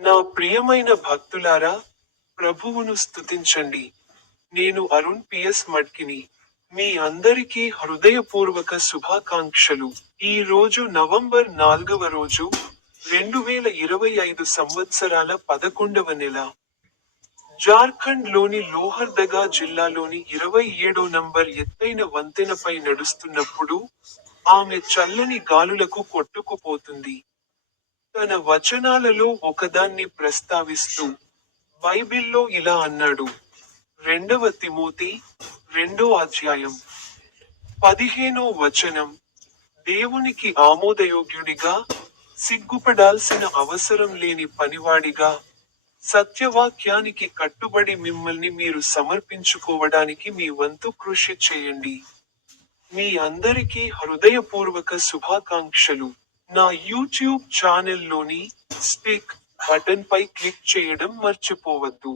నా ప్రియమైన భక్తులారా ప్రభువును స్తుతించండి. నేను అరుణ్ పిఎస్ మడ్కిని మీ అందరికీ హృదయపూర్వక శుభాకాంక్షలు. ఈ రోజు నవంబర్ నాల్గవ రోజు రెండు వేల ఇరవై ఐదు సంవత్సరాల పదకొండవ నెల. జార్ఖండ్లోని లోహర్దగా జిల్లాలోని ఇరవై ఏడో నంబర్ ఎత్తైన వంతెనపై నడుస్తున్నప్పుడు ఆమె చల్లని గాలులకు కొట్టుకుపోతుంది. తన వచనాలలో ఒకదాన్ని ప్రస్తావిస్తూ బైబిల్లో ఇలా అన్నాడు. రెండవ తిమోతి రెండో అధ్యాయం. పదిహేనో వచనం. దేవునికి ఆమోదయోగ్యుడిగా సిగ్గుపడాల్సిన అవసరం లేని పనివాడిగా సత్యవాక్యానికి కట్టుబడి మిమ్మల్ని మీరు సమర్పించుకోవడానికి మీ వంతు కృషి చేయండి. మీ అందరికీ హృదయపూర్వక శుభాకాంక్షలు. నా యూట్యూబ్ ఛానల్లోని స్టిక్ బటన్పై క్లిక్ చేయడం మర్చిపోవద్దు.